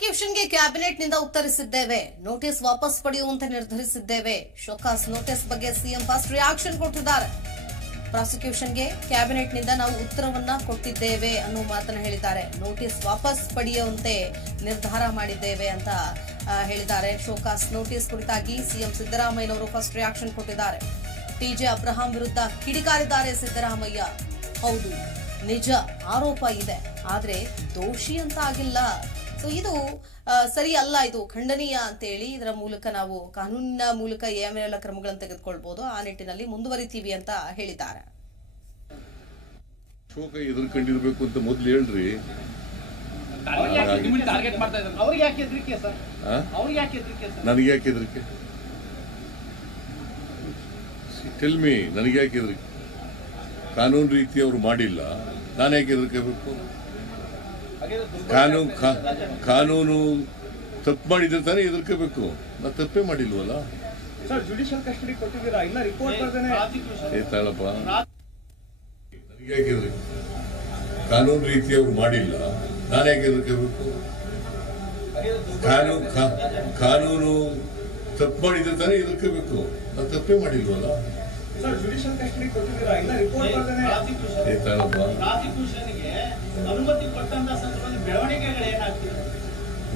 ಪ್ರಾಸಿಕ್ಯೂಷನ್ಗೆ ಕ್ಯಾಬಿನೆಟ್ನಿಂದ ಉತ್ತರಿಸಿದ್ದೇವೆ, notice ವಾಪಸ್ ಪಡೆಯುವಂತೆ ನಿರ್ಧರಿಸಿದ್ದೇವೆ. Show cause notice ಬಗ್ಗೆ ಸಿಎಂ ಫಸ್ಟ್ ರಿಯಾಕ್ಷನ್ ಕೊಟ್ಟಿದ್ದಾರೆ. ಪ್ರಾಸಿಕ್ಯೂಷನ್ಗೆ ಕ್ಯಾಬಿನೆಟ್ನಿಂದ ನಾವು ಉತ್ತರವನ್ನ ಕೊಟ್ಟಿದ್ದೇವೆ ಅನ್ನೋ ಮಾತನ್ನ ಹೇಳಿದ್ದಾರೆ. ನೋಟಿಸ್ ವಾಪಸ್ ಪಡೆಯುವಂತೆ ನಿರ್ಧಾರ ಮಾಡಿದ್ದೇವೆ ಅಂತ ಹೇಳಿದ್ದಾರೆ. ಶೋಕಾಸ್ ನೋಟಿಸ್ ಕುರಿತಾಗಿ ಸಿಎಂ ಸಿದ್ದರಾಮಯ್ಯನವರು ಫಸ್ಟ್ ರಿಯಾಕ್ಷನ್ ಕೊಟ್ಟಿದ್ದಾರೆ. ಟಿಜೆ ಅಬ್ರಹಾಂ ವಿರುದ್ಧ ಕಿಡಿಕಾರಿದ್ದಾರೆ ಸಿದ್ದರಾಮಯ್ಯ. ಹೌದು, ನಿಜ ಆರೋಪ ಇದೆ, ಆದ್ರೆ ದೋಷಿ ಅಂತ ಆಗಿಲ್ಲ. ಸೊ ಇದು ಸರಿ ಅಲ್ಲ, ಇದು ಖಂಡನೀಯ ಅಂತೇಳಿ ಇದರ ಮೂಲಕ ನಾವು ಕಾನೂನಿನ ಮೂಲಕ ಏನೆಲ್ಲ ಕ್ರಮಗಳನ್ನು ತೆಗೆದುಕೊಳ್ಬಹುದು ಆ ನಿಟ್ಟಿನಲ್ಲಿ ಮುಂದುವರಿತೀವಿ ಅಂತ ಹೇಳಿದ್ದಾರೆ. ಶೋಕ ಎದುರ್ಕೊಂಡಿರ್ಬೇಕು ಅಂತ ಮೊದ್ಲು ಹೇಳ್ರಿ. ನನಗೆ ಯಾಕೆ ಹೆದರಿಕೆ? ಟೆಲ್ ಮೀ, ನನಗೆ ಯಾಕೆ ಹೆದರಿಕೆ? ಕಾನೂನು ರೀತಿ ಅವರು ಮಾಡಿಲ್ಲ, ನಾನು ಯಾಕೆ ಹೆದರ್ಕೋಬೇಕು? ಕಾನೂನು ತಪ್ಪು ಮಾಡಿದ್ರೆ ತಾನೇ ಹೆದರ್ಕೋಬೇಕು. ನಾ ತಪ್ಪೇ ಮಾಡಿಲ್ವಲ್ಲ. ತಾಳಪ್ಪ, ನನಗೆ ಯಾಕೆ ಹೆದರಿಕೆ? ಕಾನೂನು ರೀತಿ ಅವರು ಮಾಡಿಲ್ಲ, ನಾನು ಯಾಕೆ ಹೆದರ್ಕೋಬೇಕು? ಕಾನೂನು ತಪ್ಪು ಮಾಡಿದ್ರೆ ತಾನೇ ಹೆದರ್ಕೋಬೇಕು. ನಾ ತಪ್ಪೇ ಮಾಡಿಲ್ವಲ್ಲ.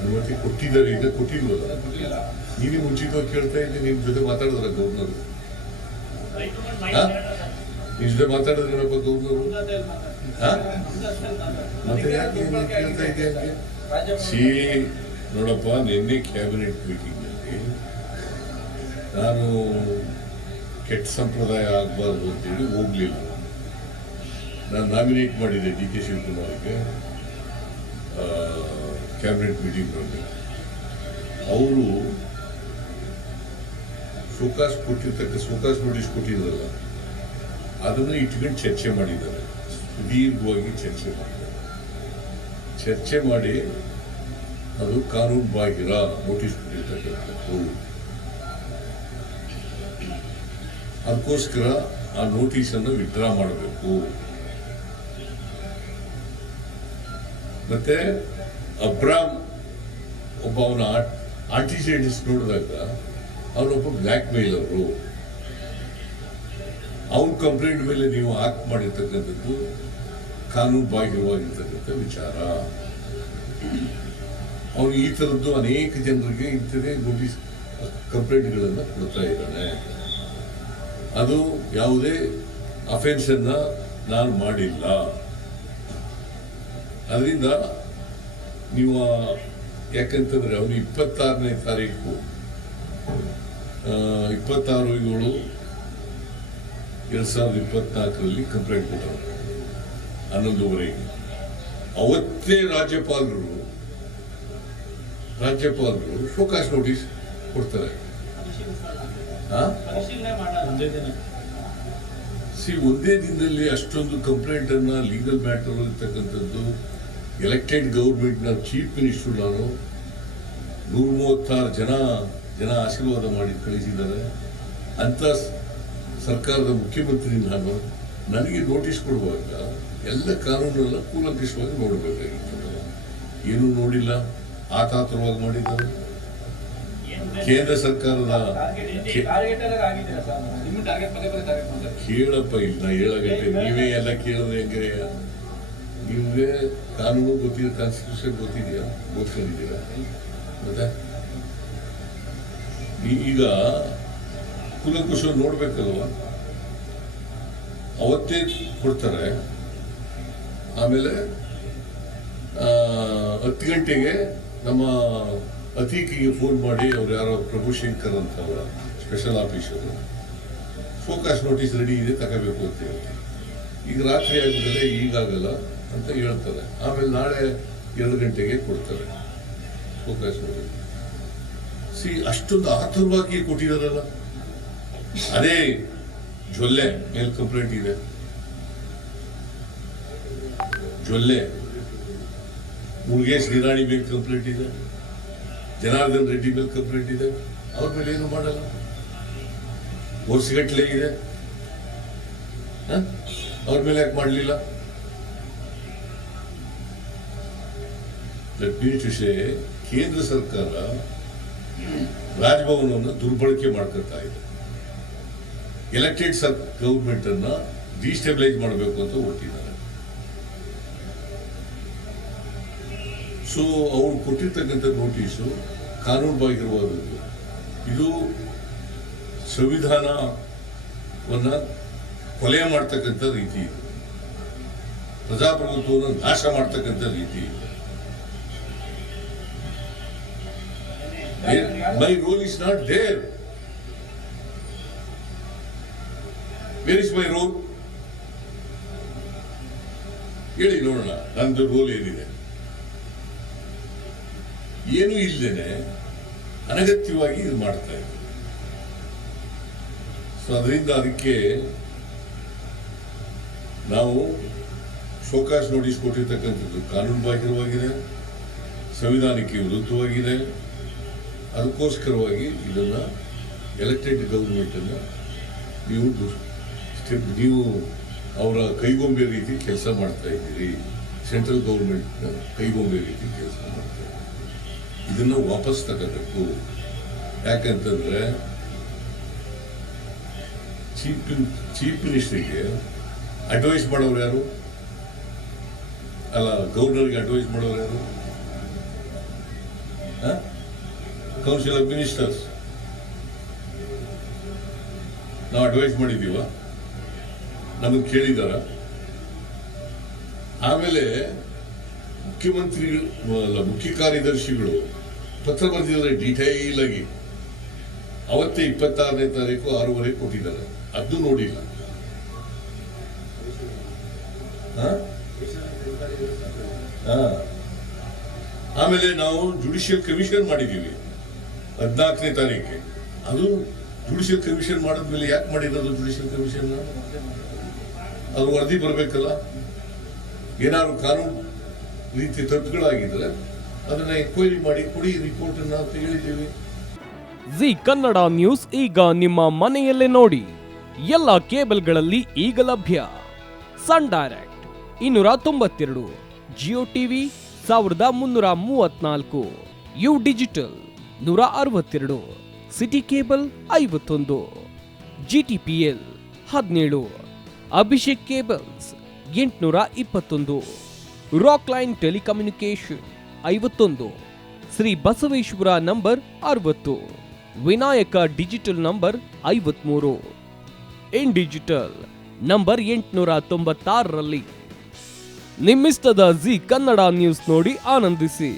ಅನುಮತಿ ಕೊಟ್ಟಿದ್ದಾರೆ, ಈಗ ಕೊಟ್ಟಿಲ್ವಲ್ಲ. ನೀವೇ ಮುಂಚಿತವಾಗಿ ಕೇಳ್ತಾ ಇದ್ದೆ. ನಿಮ್ ಜೊತೆ ಮಾತಾಡಿದ್ರ ಗವರ್ನರ್? ನಿಮ್ ಜೊತೆ ಮಾತಾಡಿದ್ರೇನಪ್ಪ ಗವರ್ನರ್? ಮತ್ತೆ ಯಾಕೆ ಕೇಳ್ತಾ ಇದ್ದೆ? ನೋಡಪ್ಪ, ನಿನ್ನೆ ಕ್ಯಾಬಿನೆಟ್ ಮೀಟಿಂಗ್ ನಲ್ಲಿ ನಾನು ಕೆಟ್ಟ ಸಂಪ್ರದಾಯ ಆಗಬಾರ್ದು ಅಂತೇಳಿ ಹೋಗ್ಲಿಲ್ಲ. ನಾನು ನಾಮಿನೇಟ್ ಮಾಡಿದ್ದೆ ಡಿ ಕೆ ಶಿವಕುಮಾರ್ಗೆ ಕ್ಯಾಬಿನೆಟ್ ಮೀಟಿಂಗ್ನಲ್ಲಿ. ಅವರು ಶೋಕಾಸ್ ನೋಟಿಸ್ ಕೊಟ್ಟಿದ್ರಲ್ಲ, ಅದನ್ನು ಇಟ್ಕೊಂಡು ಚರ್ಚೆ ಮಾಡಿದ್ದಾರೆ. ಸುದೀರ್ಘವಾಗಿ ಚರ್ಚೆ ಮಾಡಿ ಅದು ಕಾನೂನು ಬಾಹಿರ ನೋಟಿಸ್ ಕೊಟ್ಟಿರ್ತಕ್ಕಂಥದ್ದು. ಅದಕ್ಕೋಸ್ಕರ ಆ ನೋಟಿಸ್ ಅನ್ನು ವಿಡ್ರಾ ಮಾಡಬೇಕು. ಮತ್ತೆ ಅಬ್ರಾಮ್ ಒಬ್ಬ ಅವನ ಆಂಟಿಸೈಡಸ್ ನೋಡಿದಾಗ ಅವನೊಬ್ಬ ಬ್ಲ್ಯಾಕ್ ಮೇಲರು. ಅವನ ಕಂಪ್ಲೇಂಟ್ ಮೇಲೆ ನೀವು ಆಕ್ಟ್ ಮಾಡಿರ್ತಕ್ಕಂಥದ್ದು ಕಾನೂನು ಬಾಹಿರವಾಗಿರ್ತಕ್ಕಂಥ ವಿಚಾರ. ಅವನು ಈ ತರದ್ದು ಅನೇಕ ಜನರಿಗೆ ಇಂಥದೇ ನೋಟಿಸ್ ಕಂಪ್ಲೇಂಟ್ಗಳನ್ನು ಕೊಡ್ತಾ ಇದ್ದಾನೆ. ಅದು ಯಾವುದೇ ಅಫೆನ್ಸ್ ಅನ್ನ ನಾನು ಮಾಡಿಲ್ಲ. ಅದರಿಂದ ನೀವು ಯಾಕಂತಂದ್ರೆ ಅವನು 26ನೇ ತಾರೀಕು 26/7/2024 ಕಂಪ್ಲೇಂಟ್ ಕೊಟ್ಟರು 11:30. ಅವತ್ತೇ ರಾಜ್ಯಪಾಲರು ಶೋಕಾಸ್ ನೋಟಿಸ್ ಕೊಡ್ತಾರೆ. ಒಂದೇ ದಿನದಲ್ಲಿ ಅಷ್ಟೊಂದು ಕಂಪ್ಲೇಂಟ್ ಅನ್ನ ಲೀಗಲ್ ಮ್ಯಾಟರ್ ಇರ್ತಕ್ಕಂಥದ್ದು. ಎಲೆಕ್ಟೆಡ್ ಗೌರ್ಮೆಂಟ್ ನ ಚೀಫ್ ಮಿನಿಸ್ಟರ್ ನಾನು 136 ಜನ ಆಶೀರ್ವಾದ ಮಾಡಿ ಕಳಿಸಿದ್ದಾರೆ ಅಂತ ಸರ್ಕಾರದ ಮುಖ್ಯಮಂತ್ರಿ ನನಗೆ ನೋಟಿಸ್ ಕೊಡುವಾಗ ಎಲ್ಲ ಕಾನೂನೆಲ್ಲ ಕೂಲಂಕಷವಾಗಿ ನೋಡಬೇಕಾಗಿತ್ತು. ಏನೂ ನೋಡಿಲ್ಲ, ಆತಾತುರವಾಗಿ ಮಾಡಿದ್ದಾರೆ. ಕೇಂದ್ರ ಸರ್ಕಾರದ ಕೇಳಪ್ಪ, ಇಲ್ಲ 7 ಗಂಟೆ ನೀವೇ ಎಲ್ಲ ಕೇಳಿದ್ರೆ ಹೆಂಗೆ? ನಿಮ್ಗೆ ಕಾನೂನು ಗೊತ್ತಿದೆ, ಕಾನ್ಸ್ಟಿಟ್ಯೂಷನ್ ಗೊತ್ತಿದೆಯಾ? ಓದ್ಕೊಂಡಿದ್ದೀರಾ? ಮತ್ತೆ ಈಗ ಕುಲಂಕುಷ ನೋಡ್ಬೇಕಲ್ವಾ? ಅವತ್ತೇ ಕೊಡ್ತಾರೆ. ಆಮೇಲೆ 10 ಗಂಟೆಗೆ ನಮ್ಮ ಅತೀಕಿಗೆ ಫೋನ್ ಮಾಡಿ ಅವ್ರು ಯಾರೋ ಪ್ರಭುಶಂಕರ್ ಅಂತ ಅವರ special officer focus notice ready ಇದೆ, ತಗೋಬೇಕು ಅಂತ ಹೇಳ್ತಾರೆ. ಈಗ ರಾತ್ರಿ ಆಗಿದ್ರೆ ಈಗಾಗಲ್ಲ ಅಂತ ಹೇಳ್ತಾರೆ. ಆಮೇಲೆ ನಾಳೆ 2 ಗಂಟೆಗೆ ಕೊಡ್ತಾರೆ ಫೋಕಸ್ ನೋಟಿಸ್. ಅಷ್ಟೊಂದು ಆತುರವಾಗಿ ಕೊಟ್ಟಿದಾರಲ್ಲ. ಅದೇ ಜೊಲ್ಲೆ ಮೇಲೆ ಕಂಪ್ಲೇಂಟ್ ಇದೆ. ಜೊಲ್ಲೆ ಮುರುಗೇಶ್ ನಿರಾಣಿ ಮೇಲೆ ಕಂಪ್ಲೇಂಟ್ ಇದೆ. ಜನಾರ್ದನ್ ರೆಡ್ಡಿ ಮೇಲೆ ಕಂಪ್ಲೇಂಟ್ ಇದೆ. ಅವ್ರ ಮೇಲೆ ಏನು ಮಾಡಲ್ಲ. ವರ್ಷಗಟ್ಟಲೆ ಇದೆ, ಅವ್ರ ಮೇಲೆ ಯಾಕೆ ಮಾಡಲಿಲ್ಲ? ದಟ್ ಮೀನ್ಸ್ ಟು ಸೇ ಕೇಂದ್ರ ಸರ್ಕಾರ ರಾಜಭವನವನ್ನು ದುರ್ಬಳಕೆ ಮಾಡ್ಕೊಳ್ತಾ ಇದೆ. ಎಲೆಕ್ಟೆಡ್ ಗವರ್ಮೆಂಟ್ ಅನ್ನ ಡಿಸ್ಟೆಬಿಲೈಸ್ ಮಾಡಬೇಕು ಅಂತ ಹೊರಟಿದ್ದಾರೆ. ಸೊ ಅವ್ರು ಕೊಟ್ಟಿರ್ತಕ್ಕಂಥ ನೋಟಿಸು ಕಾನೂನುಬಾಹಿರವಾದದ್ದು. ಇದು ಸಂವಿಧಾನವನ್ನ ಕೊಲೆ ಮಾಡ್ತಕ್ಕಂಥ ರೀತಿ ಇದೆ, ಪ್ರಜಾಪ್ರಭುತ್ವವನ್ನು ನಾಶ ಮಾಡ್ತಕ್ಕಂಥ ರೀತಿ ಇದೆ. My role is not there. Where is my role? ಹೇಳಿ ನೋಡೋಣ, ನಂದು ರೋಲ್ ಏನಿದೆ. ಏನೂ ಇಲ್ಲದೇನೆ ಅನಗತ್ಯವಾಗಿ ಇದು ಮಾಡ್ತಾ ಇದೆ. ಸೊ ಅದರಿಂದ ಅದಕ್ಕೆ ನಾವು ಶೋಕಾಸ್ ನೋಟಿಸ್ ಕೊಟ್ಟಿರ್ತಕ್ಕಂಥದ್ದು ಕಾನೂನು ಬಾಹಿರವಾಗಿದೆ, ಸಂವಿಧಾನಕ್ಕೆ ವಿರುದ್ಧವಾಗಿದೆ. ಅದಕ್ಕೋಸ್ಕರವಾಗಿ ಇದನ್ನ ಎಲೆಕ್ಟೆಡ್ ಗವರ್ಮೆಂಟ್ ಅನ್ನ ನೀವು ಅವರ ಕೈಗೊಂಬೆ ರೀತಿ ಕೆಲಸ ಮಾಡ್ತಾ ಇದ್ದೀರಿ. ಸೆಂಟ್ರಲ್ ಗವರ್ಮೆಂಟ್ ಕೈಗೊಂಬೆ ರೀತಿ ಕೆಲಸ ಮಾಡ್ತಾ ಇದ್ದೀರಿ. ಇದನ್ನ ವಾಪಸ್ ತಗೋಬೇಕು. ಯಾಕಂತಂದ್ರೆ ಚೀಫ್ ಮಿನಿಸ್ಟರ್ಗೆ ಅಡ್ವೈಸ್ ಮಾಡೋರು ಯಾರು? ಅಲ್ಲ, ಗವರ್ನರ್ಗೆ ಅಡ್ವೈಸ್ ಮಾಡೋರು ಯಾರು? Council of ministers. ನಾವು ಅಡ್ವೈಸ್ ಮಾಡಿದೀವ? ನಮಗೆ ಕೇಳಿದಾರ? ಆಮೇಲೆ ಮುಖ್ಯ ಕಾರ್ಯದರ್ಶಿಗಳು ಪತ್ರ ಬರೆದಿದ್ದಾರೆ ಡೀಟೈಲ್ ಆಗಿ. ಅವತ್ತೇ 26ನೇ ತಾರೀಕು 6:30 ಕೊಟ್ಟಿದ್ದಾರೆ. ಅದು ನೋಡಿಲ್ಲ. ಆಮೇಲೆ ನಾವು ಜುಡಿಷಿಯಲ್ ಕಮಿಷನ್ ಮಾಡಿದೀವಿ 14ನೇ ತಾರೀಕಿಗೆ. ಅದು ಜುಡಿಷಿಯಲ್ ಕಮಿಷನ್ ಮಾಡಿದ್ಮೇಲೆ ಯಾಕೆ ಮಾಡಿರೋದು ಜುಡಿಷಿಯಲ್ ಕಮಿಷನ್? ಅದು ವರದಿ ಬರಬೇಕಲ್ಲ. ಏನಾದ್ರು ಕಾನೂನು ರೀತಿ ತಪ್ಪುಗಳಾಗಿದ್ರೆ ಅದನ್ನ ಎಂಕ್ವೈರಿ ಮಾಡಿ ಕೊಡಿ ರಿಪೋರ್ಟ್ ಅನ್ನ ಅಂತ ಹೇಳಿದ್ದೀವಿ. ಜಿ ಕನ್ನಡ ನ್ಯೂಸ್ ಈಗ ನಿಮ್ಮ ಮನೆಯಲ್ಲೇ ನೋಡಿ. ಎಲ್ಲ ಕೇಬಲ್ಗಳಲ್ಲಿ ಈಗ ಲಭ್ಯ. Sun Direct 292, Jio TV 1334, U digital 162, City cable 51, GTPL 17, Abhishek cables 821, Rockline telecommunication 51, Shri Basaveshwara number 60, Vinayaka digital number 53, in digital number 896ರಲ್ಲಿ. ನಿಮ್ಮಿಷ್ಟದ ಜಿ ಕನ್ನಡ ನ್ಯೂಸ್ ನೋಡಿ ಆನಂದಿಸಿ.